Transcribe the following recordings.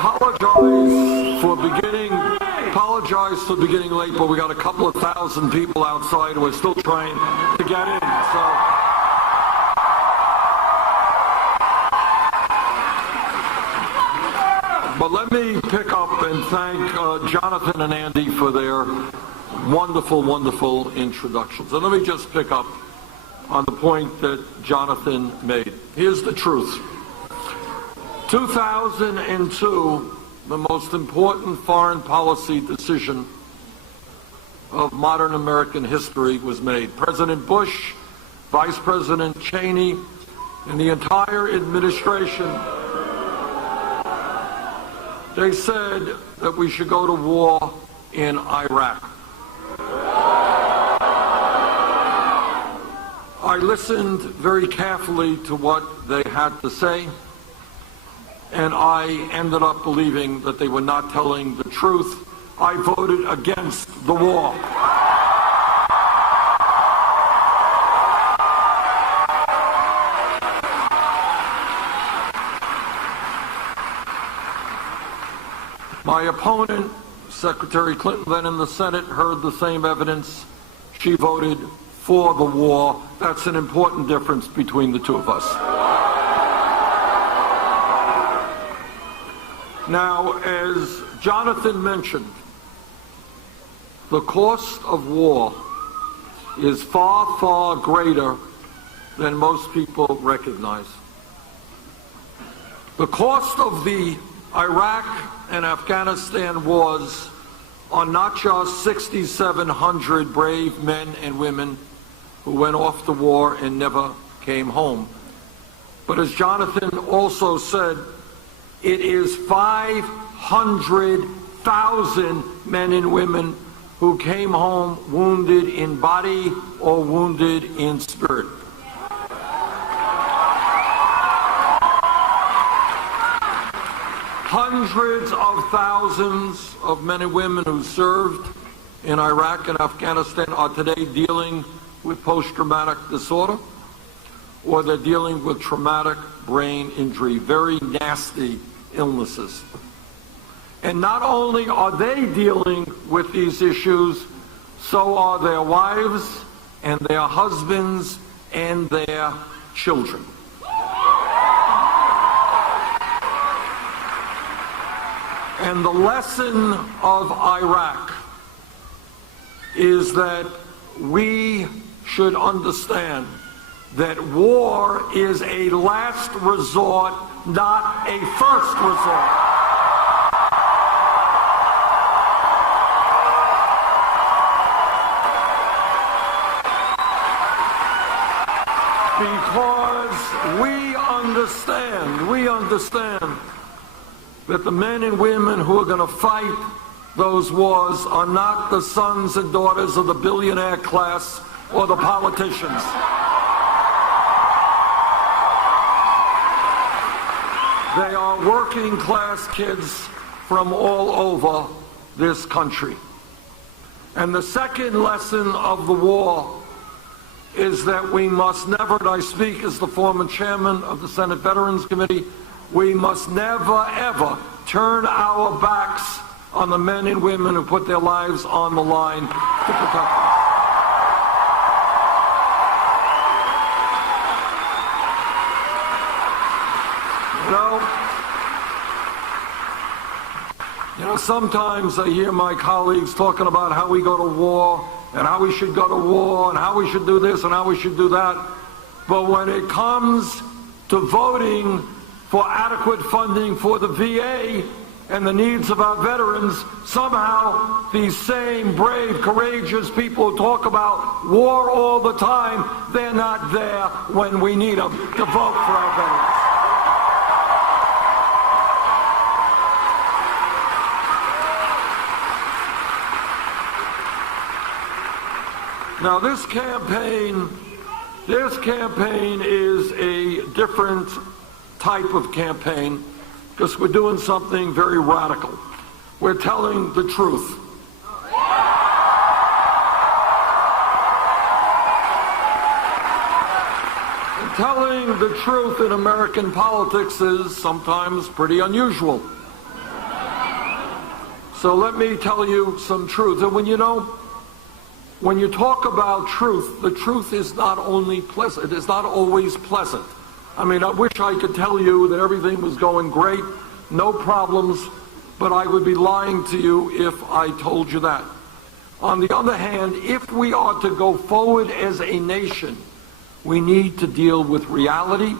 Apologize for beginning late, but we got a couple of thousand people outside who are still trying to get in. But let me pick up and thank Jonathan and Andy for their wonderful, wonderful introductions. And let me just pick up on the point that Jonathan made. Here's the truth. 2002, the most important foreign policy decision of modern American history was made. President Bush, Vice President Cheney, and the entire administration, they said that we should go to war in Iraq. I listened very carefully to what they had to say, and I ended up believing that they were not telling the truth. I voted against the war. My opponent, Secretary Clinton, then in the Senate, heard the same evidence. She voted for the war. That's an important difference between the two of us. Now, as Jonathan mentioned, the cost of war is far, far greater than most people recognize. The cost of the Iraq and Afghanistan wars are not just 6,700 brave men and women who went off to war and never came home, but as Jonathan also said, it is 500,000 men and women who came home wounded in body or wounded in spirit. Hundreds of thousands of men and women who served in Iraq and Afghanistan are today dealing with post-traumatic disorder, or they're dealing with traumatic brain injury, very nasty illnesses. And not only are they dealing with these issues, so are their wives and their husbands and their children. And the lesson of Iraq is that we should understand that war is a last resort, not a first resort. Because we understand that the men and women who are going to fight those wars are not the sons and daughters of the billionaire class or the politicians. They are working class kids from all over this country. And the second lesson of the war is that we must never, and I speak as the former chairman of the Senate Veterans Committee, we must never, ever turn our backs on the men and women who put their lives on the line to protect us. You know, sometimes I hear my colleagues talking about how we go to war and how we should go to war and how we should do this and how we should do that. But when it comes to voting for adequate funding for the VA and the needs of our veterans, somehow these same brave, courageous people who talk about war all the time, they're not there when we need them to vote for our veterans. Now, this campaign is a different type of campaign because we're doing something very radical. We're telling the truth. And telling the truth in American politics is sometimes pretty unusual. So let me tell you some truth. And when you talk about truth, the truth is not only pleasant, it's not always pleasant. I mean, I wish I could tell you that everything was going great, no problems, but I would be lying to you if I told you that. On the other hand, if we are to go forward as a nation, we need to deal with reality,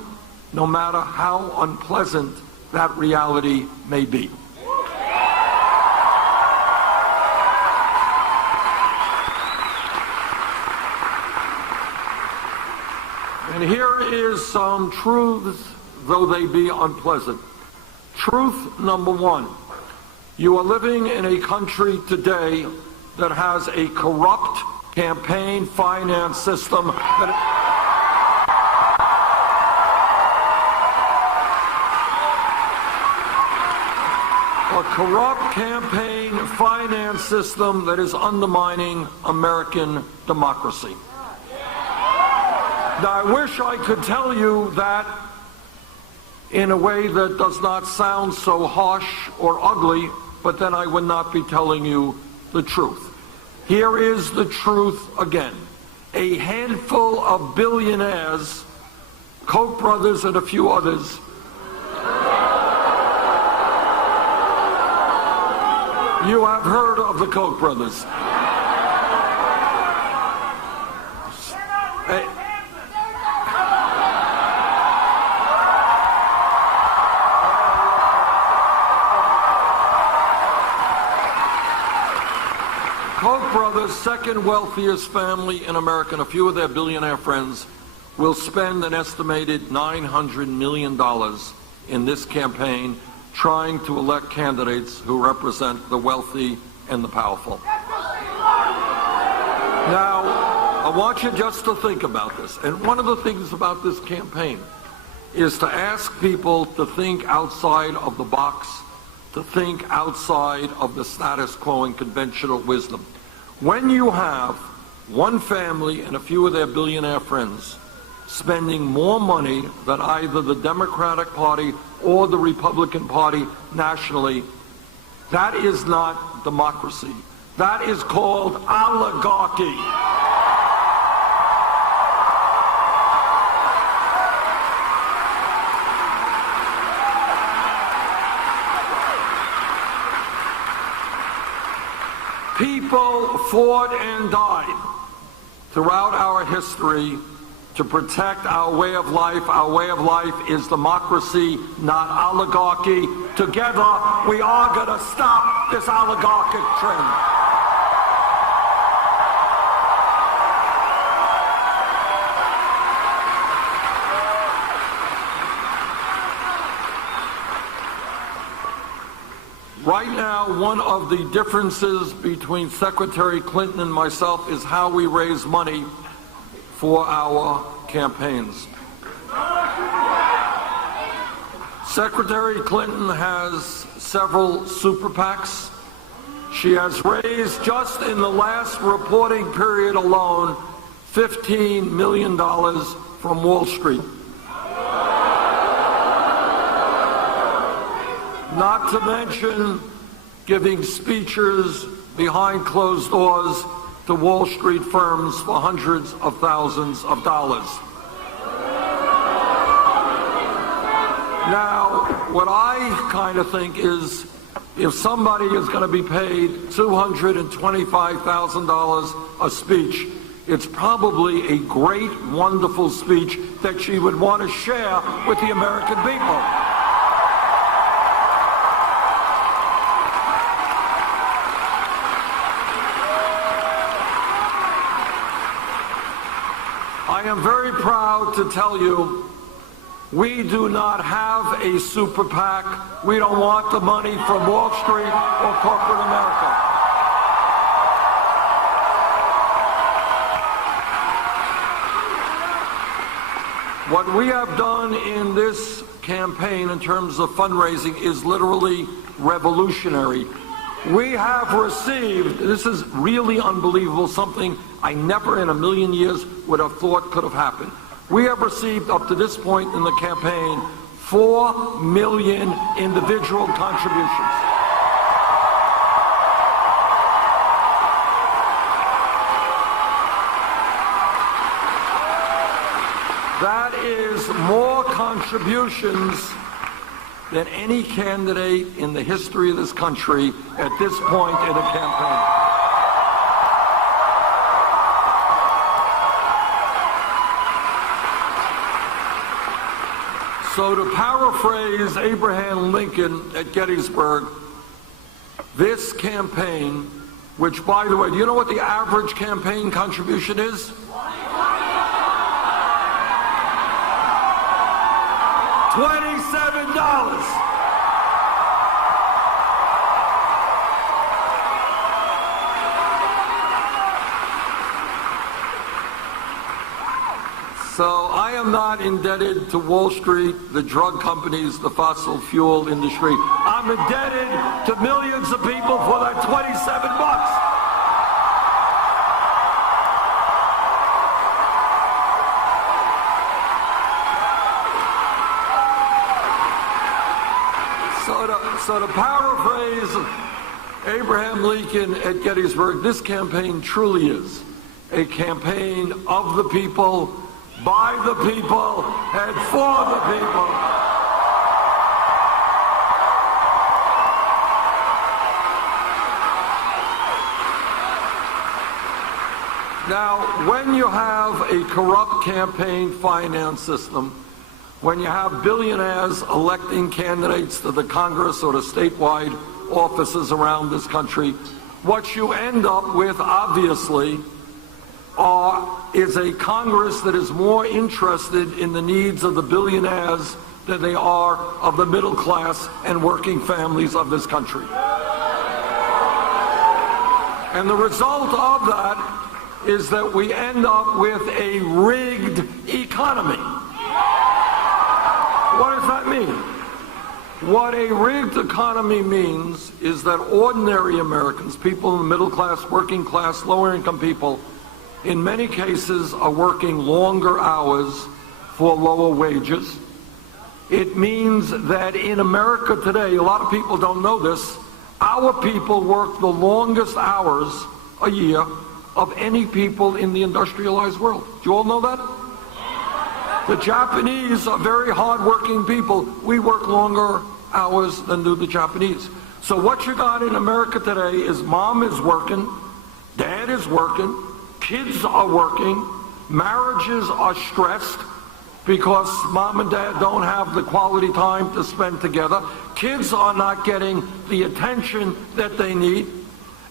no matter how unpleasant that reality may be. And here is some truths, though they be unpleasant. Truth number one, you are living in a country today that has a corrupt campaign finance system that is undermining American democracy. Now, I wish I could tell you that in a way that does not sound so harsh or ugly, but then I would not be telling you the truth. Here is the truth again. A handful of billionaires, Koch brothers and a few others, you have heard of the Koch brothers. Koch brothers, second wealthiest family in America, and a few of their billionaire friends will spend an estimated $900 million in this campaign trying to elect candidates who represent the wealthy and the powerful. Now, I want you just to think about this. And one of the things about this campaign is to ask people to think outside of the box, to think outside of the status quo and conventional wisdom. When you have one family and a few of their billionaire friends spending more money than either the Democratic Party or the Republican Party nationally, that is not democracy. That is called oligarchy. People fought and died throughout our history to protect our way of life. Our way of life is democracy, not oligarchy. Together, we are going to stop this oligarchic trend. Right now, one of the differences between Secretary Clinton and myself is how we raise money for our campaigns. Secretary Clinton has several super PACs. She has raised, just in the last reporting period alone, $15 million from Wall Street. Not to mention giving speeches behind closed doors to Wall Street firms for hundreds of thousands of dollars. Now, what I kind of think is, if somebody is going to be paid $225,000 a speech, it's probably a great, wonderful speech that she would want to share with the American people. I am very proud to tell you, we do not have a super PAC. We don't want the money from Wall Street or corporate America. What we have done in this campaign in terms of fundraising is literally revolutionary. We have received, this is really unbelievable, something I never in a million years would have thought could have happened. We have received, up to this point in the campaign, 4 million individual contributions. That is more contributions than any candidate in the history of this country at this point in a campaign. So to paraphrase Abraham Lincoln at Gettysburg, this campaign, which, by the way, do you know what the average campaign contribution is? $27. So I am not indebted to Wall Street, the drug companies, the fossil fuel industry. I'm indebted to millions of people for that $27. So to paraphrase Abraham Lincoln at Gettysburg, this campaign truly is a campaign of the people, by the people, and for the people. Now, when you have a corrupt campaign finance system, when you have billionaires electing candidates to the Congress or to statewide offices around this country, what you end up with, obviously, is a Congress that is more interested in the needs of the billionaires than they are of the middle class and working families of this country. And the result of that is that we end up with a rigged economy. What does that mean? What a rigged economy means is that ordinary Americans, people in the middle class, working class, lower income people, in many cases are working longer hours for lower wages. It means that in America today, a lot of people don't know this, our people work the longest hours a year of any people in the industrialized world. Do you all know that? The Japanese are very hard-working people. We work longer hours than do the Japanese. So what you got in America today is mom is working, dad is working, kids are working, marriages are stressed because mom and dad don't have the quality time to spend together. Kids are not getting the attention that they need.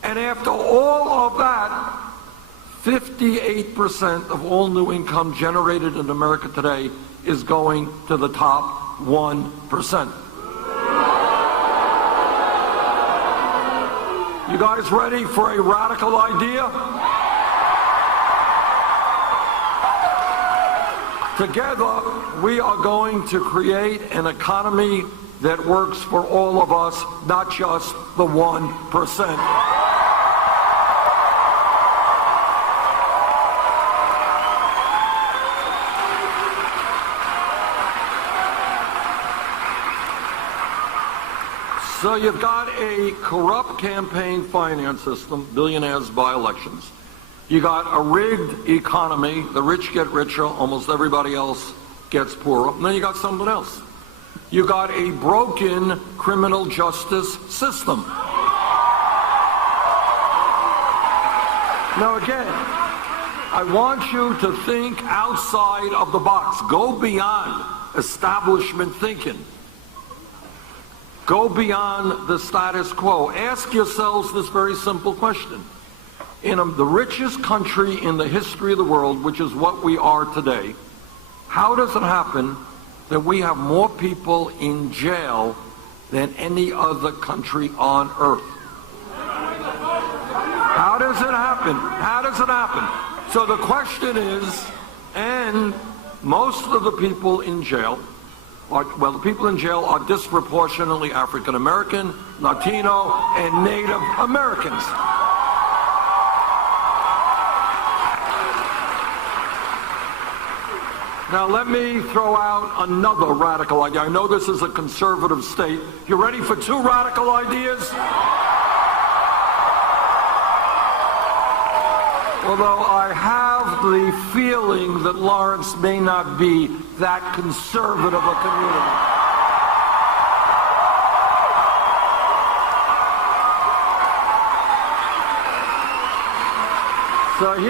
And after all of that, 58% of all new income generated in America today is going to the top 1%. You guys ready for a radical idea? Together, we are going to create an economy that works for all of us, not just the 1%. So you've got a corrupt campaign finance system, billionaires buy elections. You got a rigged economy, the rich get richer, almost everybody else gets poorer. And then you got something else. You got a broken criminal justice system. Now again, I want you to think outside of the box. Go beyond establishment thinking. Go beyond the status quo. Ask yourselves this very simple question. In the richest country in the history of the world, which is what we are today, how does it happen that we have more people in jail than any other country on earth? How does it happen? How does it happen? So the question is, and most of the people in jail, the people in jail are disproportionately African American, Latino, and Native Americans. Now let me throw out another radical idea. I know this is a conservative state. You ready for two radical ideas? Although I have the feeling that Lawrence may not be that conservative a community. So